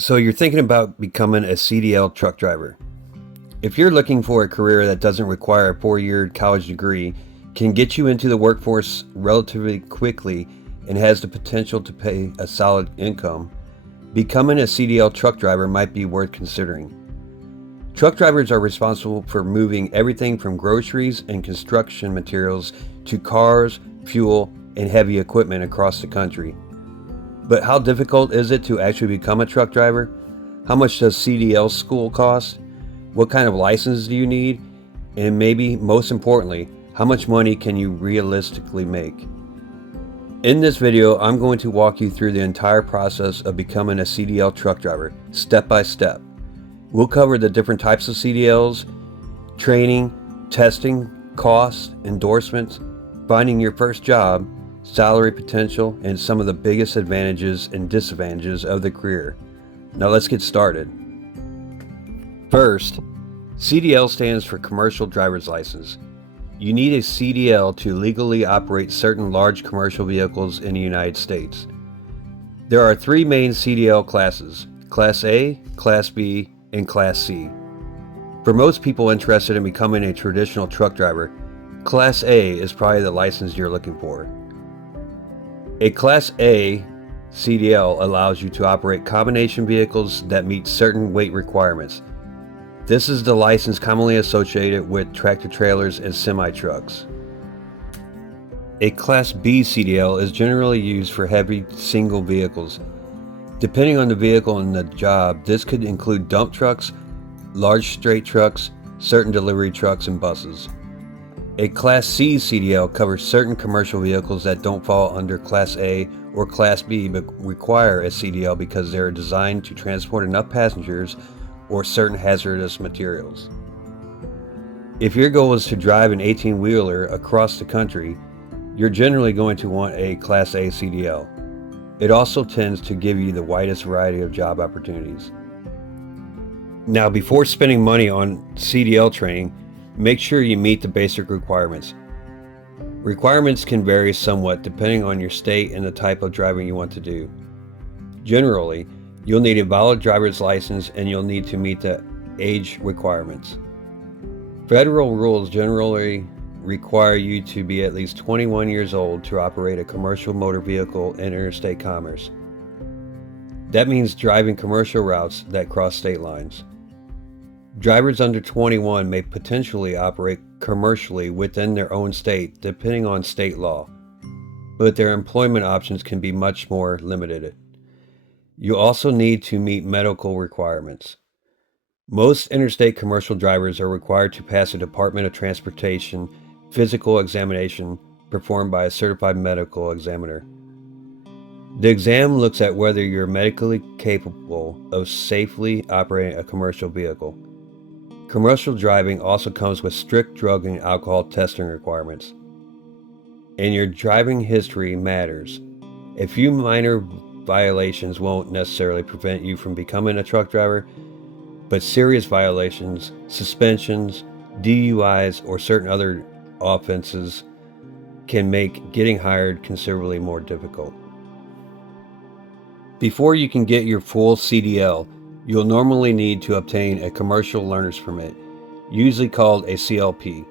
So you're thinking about becoming a CDL truck driver. If you're looking for a career that doesn't require a 4-year college degree, can get you into the workforce relatively quickly, and has the potential to pay a solid income, becoming a CDL truck driver might be worth considering. Truck drivers are responsible for moving everything from groceries and construction materials to cars, fuel, and heavy equipment across the country. But how difficult is it to actually become a truck driver? How much does CDL school cost? What kind of license do you need? And maybe most importantly, how much money can you realistically make? In this video, I'm going to walk you through the entire process of becoming a CDL truck driver, step by step. We'll cover the different types of CDLs, training, testing, costs, endorsements, finding your first job, salary potential, and some of the biggest advantages and disadvantages of the career. Now let's get started. First, CDL stands for Commercial Driver's License. You need a CDL to legally operate certain large commercial vehicles in the United States. There are three main CDL classes: Class A, Class B, and Class C. For most people interested in becoming a traditional truck driver, Class A is probably the license you're looking for. A Class A CDL allows you to operate combination vehicles that meet certain weight requirements. This is the license commonly associated with tractor-trailers and semi-trucks. A Class B CDL is generally used for heavy single vehicles. Depending on the vehicle and the job, this could include dump trucks, large straight trucks, certain delivery trucks, and buses. A Class C CDL covers certain commercial vehicles that don't fall under Class A or Class B but require a CDL because they are designed to transport enough passengers or certain hazardous materials. If your goal is to drive an 18-wheeler across the country, you're generally going to want a Class A CDL. It also tends to give you the widest variety of job opportunities. Now, before spending money on CDL training, make sure you meet the basic requirements. Requirements can vary somewhat depending on your state and the type of driving you want to do. Generally, you'll need a valid driver's license and you'll need to meet the age requirements. Federal rules generally require you to be at least 21 years old to operate a commercial motor vehicle in interstate commerce. That means driving commercial routes that cross state lines. Drivers under 21 may potentially operate commercially within their own state depending on state law, but their employment options can be much more limited. You also need to meet medical requirements. Most interstate commercial drivers are required to pass a Department of Transportation physical examination performed by a certified medical examiner. The exam looks at whether you're medically capable of safely operating a commercial vehicle. Commercial driving also comes with strict drug and alcohol testing requirements. And your driving history matters. A few minor violations won't necessarily prevent you from becoming a truck driver, but serious violations, suspensions, DUIs, or certain other offenses can make getting hired considerably more difficult. Before you can get your full CDL, you'll normally need to obtain a commercial learner's permit, usually called a CLP.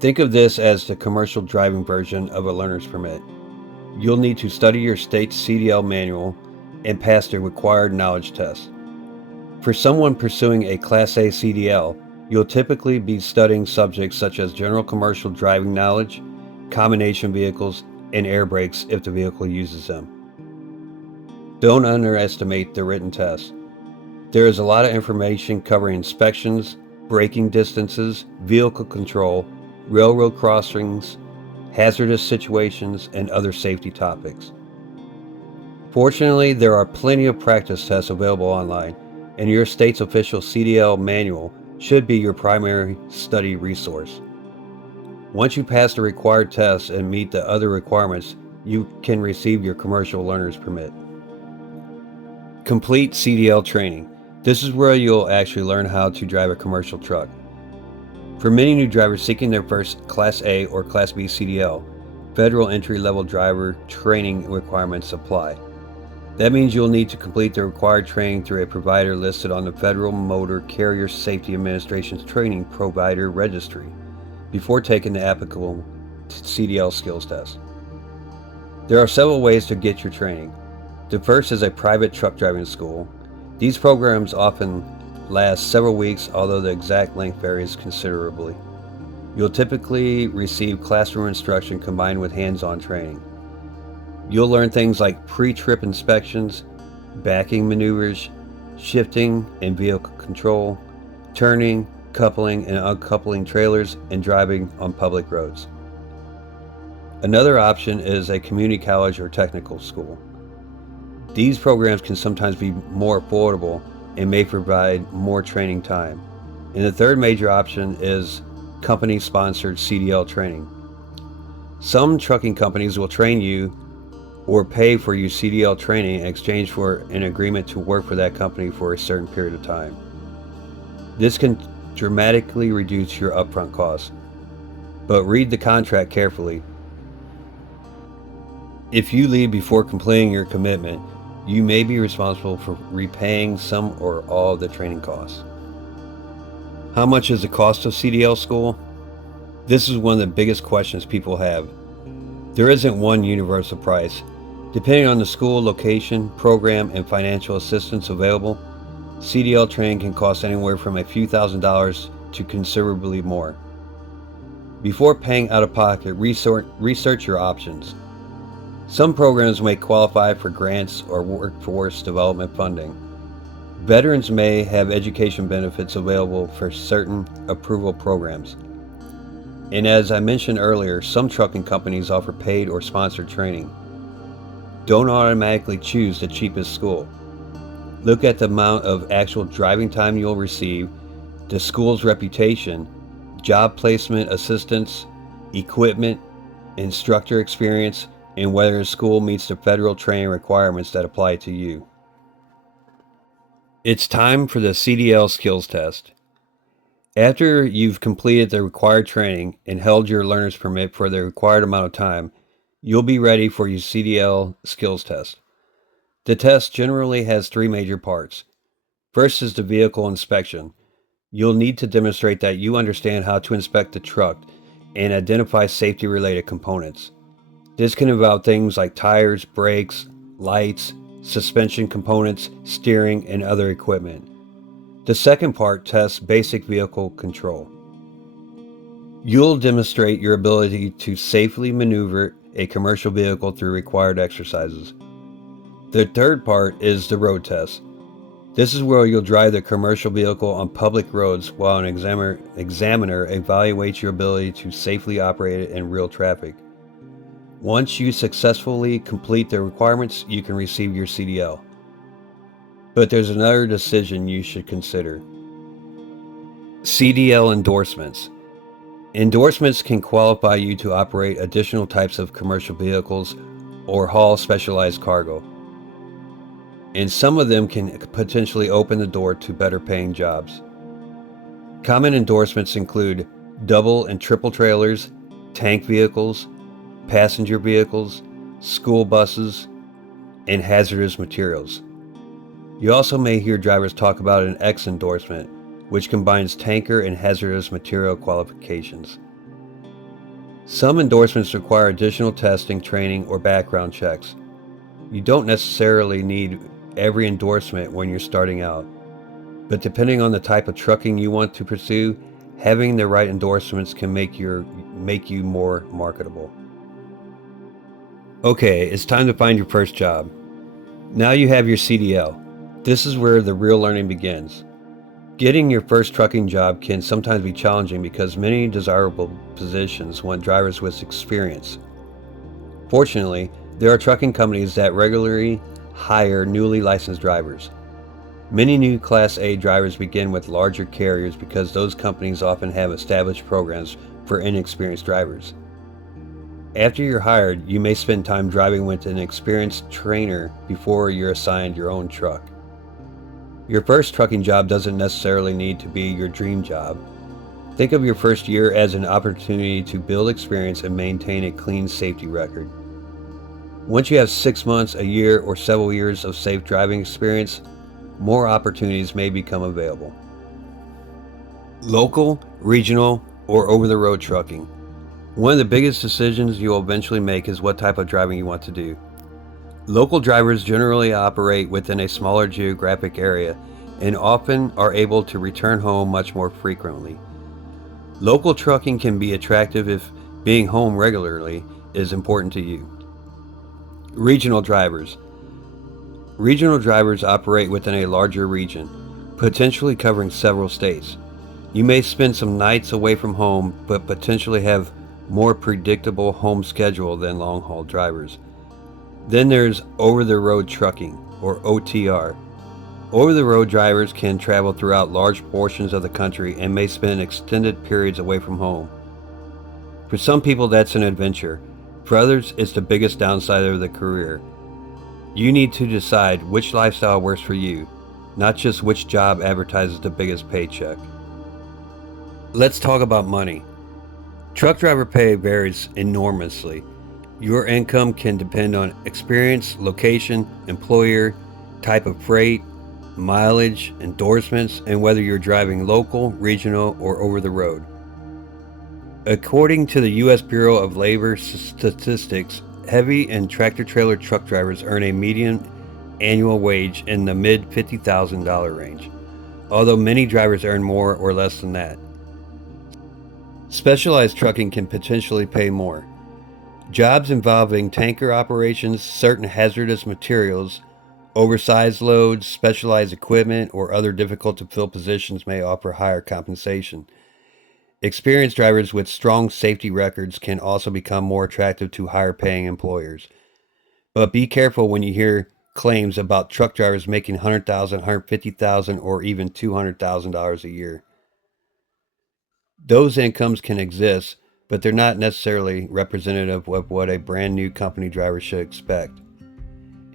Think of this as the commercial driving version of a learner's permit. You'll need to study your state's CDL manual and pass the required knowledge test. For someone pursuing a Class A CDL, you'll typically be studying subjects such as general commercial driving knowledge, combination vehicles, and air brakes if the vehicle uses them. Don't underestimate the written test. There is a lot of information covering inspections, braking distances, vehicle control, railroad crossings, hazardous situations, and other safety topics. Fortunately, there are plenty of practice tests available online, and your state's official CDL manual should be your primary study resource. Once you pass the required tests and meet the other requirements, you can receive your commercial learner's permit. Complete CDL training. This is where you'll actually learn how to drive a commercial truck. For many new drivers seeking their first Class A or Class B CDL, federal entry-level driver training requirements apply. That means you'll need to complete the required training through a provider listed on the Federal Motor Carrier Safety Administration's Training Provider Registry before taking the applicable CDL skills test. There are several ways to get your training. The first is a private truck driving school. These programs often last several weeks, although the exact length varies considerably. You'll typically receive classroom instruction combined with hands-on training. You'll learn things like pre-trip inspections, backing maneuvers, shifting and vehicle control, turning, coupling and uncoupling trailers, and driving on public roads. Another option is a community college or technical school. These programs can sometimes be more affordable and may provide more training time. And the third major option is company-sponsored CDL training. Some trucking companies will train you or pay for your CDL training in exchange for an agreement to work for that company for a certain period of time. This can dramatically reduce your upfront costs, but read the contract carefully. If you leave before completing your commitment, you may be responsible for repaying some or all of the training costs. How much is the cost of CDL school? This is one of the biggest questions people have. There isn't one universal price. Depending on the school, location, program, and financial assistance available, CDL training can cost anywhere from a few $1,000s to considerably more. Before paying out of pocket, research your options. Some programs may qualify for grants or workforce development funding. Veterans may have education benefits available for certain approval programs. And as I mentioned earlier, some trucking companies offer paid or sponsored training. Don't automatically choose the cheapest school. Look at the amount of actual driving time you'll receive, the school's reputation, job placement assistance, equipment, instructor experience, and whether a school meets the federal training requirements that apply to you. It's time for the CDL skills test. After you've completed the required training and held your learner's permit for the required amount of time, you'll be ready for your CDL skills test. The test generally has three major parts. First is the vehicle inspection. You'll need to demonstrate that you understand how to inspect the truck and identify safety-related components. This can involve things like tires, brakes, lights, suspension components, steering, and other equipment. The second part tests basic vehicle control. You'll demonstrate your ability to safely maneuver a commercial vehicle through required exercises. The third part is the road test. This is where you'll drive the commercial vehicle on public roads while an examiner evaluates your ability to safely operate it in real traffic. Once you successfully complete the requirements, you can receive your CDL. But there's another decision you should consider. CDL endorsements. Endorsements can qualify you to operate additional types of commercial vehicles or haul specialized cargo. And some of them can potentially open the door to better paying jobs. Common endorsements include double and triple trailers, tank vehicles, passenger vehicles, school buses, and hazardous materials. You also may hear drivers talk about an X endorsement, which combines tanker and hazardous material qualifications. Some endorsements require additional testing, training, or background checks. You don't necessarily need every endorsement when you're starting out, but depending on the type of trucking you want to pursue, having the right endorsements can make you more marketable. Okay, it's time to find your first job. Now you have your CDL. This is where the real learning begins. Getting your first trucking job can sometimes be challenging because many desirable positions want drivers with experience. Fortunately, there are trucking companies that regularly hire newly licensed drivers. Many new Class A drivers begin with larger carriers because those companies often have established programs for inexperienced drivers. After you're hired, you may spend time driving with an experienced trainer before you're assigned your own truck. Your first trucking job doesn't necessarily need to be your dream job. Think of your first year as an opportunity to build experience and maintain a clean safety record. Once you have 6 months, a year, or several years of safe driving experience, more opportunities may become available. Local, regional, or over-the-road trucking. One of the biggest decisions you'll eventually make is what type of driving you want to do. Local drivers generally operate within a smaller geographic area and often are able to return home much more frequently. Local trucking can be attractive if being home regularly is important to you. Regional drivers. Regional drivers operate within a larger region, potentially covering several states. You may spend some nights away from home, but potentially have more predictable home schedule than long-haul drivers. Then there's over-the-road trucking, or OTR. Over-the-road drivers can travel throughout large portions of the country and may spend extended periods away from home. For some people, that's an adventure. For others, it's the biggest downside of the career. You need to decide which lifestyle works for you, not just which job advertises the biggest paycheck. Let's talk about money. Truck driver pay varies enormously. Your income can depend on experience, location, employer, type of freight, mileage, endorsements, and whether you're driving local, regional, or over the road. According to the U.S. Bureau of Labor Statistics, heavy and tractor-trailer truck drivers earn a median annual wage in the mid-$50,000 range, although many drivers earn more or less than that. Specialized trucking can potentially pay more. Jobs involving tanker operations, certain hazardous materials, oversized loads, specialized equipment, or other difficult-to-fill positions may offer higher compensation. Experienced drivers with strong safety records can also become more attractive to higher-paying employers. But be careful when you hear claims about truck drivers making $100,000, $150,000, or even $200,000 a year. Those incomes can exist, but they're not necessarily representative of what a brand new company driver should expect.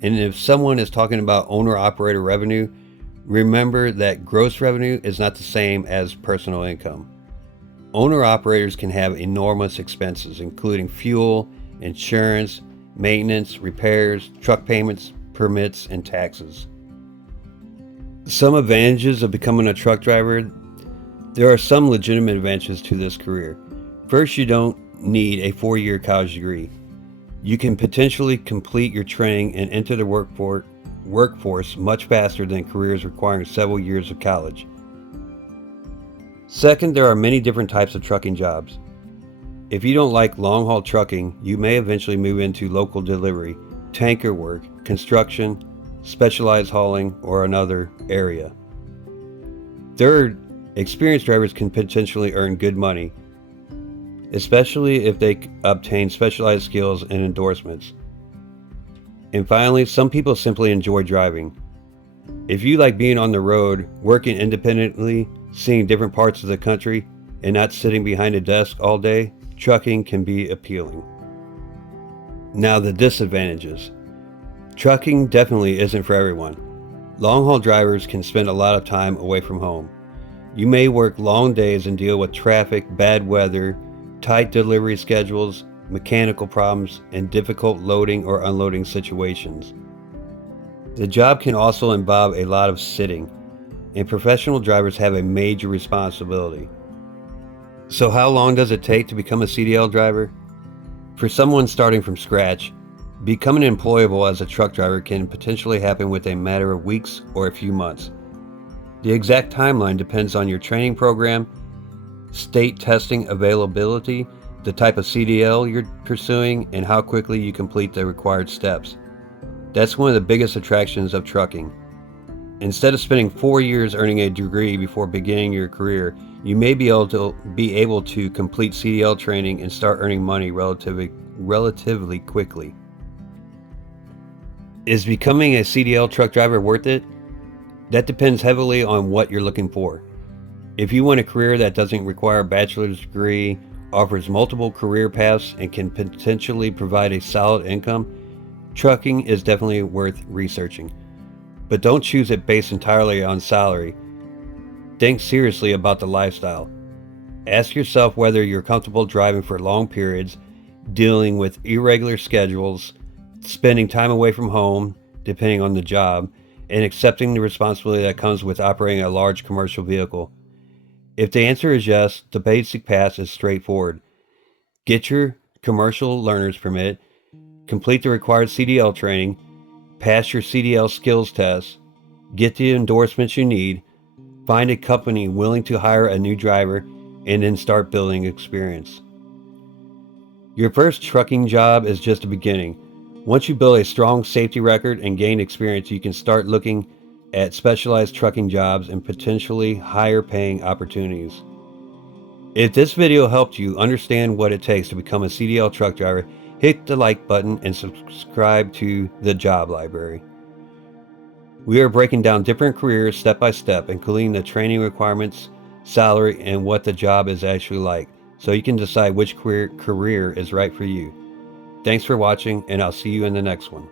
And if someone is talking about owner-operator revenue, remember that gross revenue is not the same as personal income. Owner-operators can have enormous expenses, including fuel, insurance, maintenance, repairs, truck payments, permits, and taxes. Some advantages of becoming a truck driver. There are some legitimate advantages to this career. First, you don't need a 4-year college degree. You can potentially complete your training and enter the workforce much faster than careers requiring several years of college. Second, there are many different types of trucking jobs. If you don't like long-haul trucking, you may eventually move into local delivery, tanker work, construction, specialized hauling, or another area. Third, experienced drivers can potentially earn good money, especially if they obtain specialized skills and endorsements. And finally, some people simply enjoy driving. If you like being on the road, working independently, seeing different parts of the country, and not sitting behind a desk all day, trucking can be appealing. Now, the disadvantages. Trucking definitely isn't for everyone. Long-haul drivers can spend a lot of time away from home. You may work long days and deal with traffic, bad weather, tight delivery schedules, mechanical problems, and difficult loading or unloading situations. The job can also involve a lot of sitting, and professional drivers have a major responsibility. So how long does it take to become a CDL driver? For someone starting from scratch, becoming employable as a truck driver can potentially happen within a matter of weeks or a few months. The exact timeline depends on your training program, state testing availability, the type of CDL you're pursuing, and how quickly you complete the required steps. That's one of the biggest attractions of trucking. Instead of spending 4 years earning a degree before beginning your career, you may be able to complete CDL training and start earning money relatively quickly. Is becoming a CDL truck driver worth it? That depends heavily on what you're looking for. If you want a career that doesn't require a bachelor's degree, offers multiple career paths, and can potentially provide a solid income, trucking is definitely worth researching. But don't choose it based entirely on salary. Think seriously about the lifestyle. Ask yourself whether you're comfortable driving for long periods, dealing with irregular schedules, spending time away from home, depending on the job, and accepting the responsibility that comes with operating a large commercial vehicle? If the answer is yes, the basic path is straightforward. Get your commercial learner's permit, complete the required CDL training, pass your CDL skills test, get the endorsements you need, find a company willing to hire a new driver, and then start building experience. Your first trucking job is just a beginning. Once you build a strong safety record and gain experience, you can start looking at specialized trucking jobs and potentially higher paying opportunities. If this video helped you understand what it takes to become a CDL truck driver, hit the like button and subscribe to the job library. We are breaking down different careers step by step, including the training requirements, salary, and what the job is actually like, so you can decide which career is right for you. Thanks for watching, and I'll see you in the next one.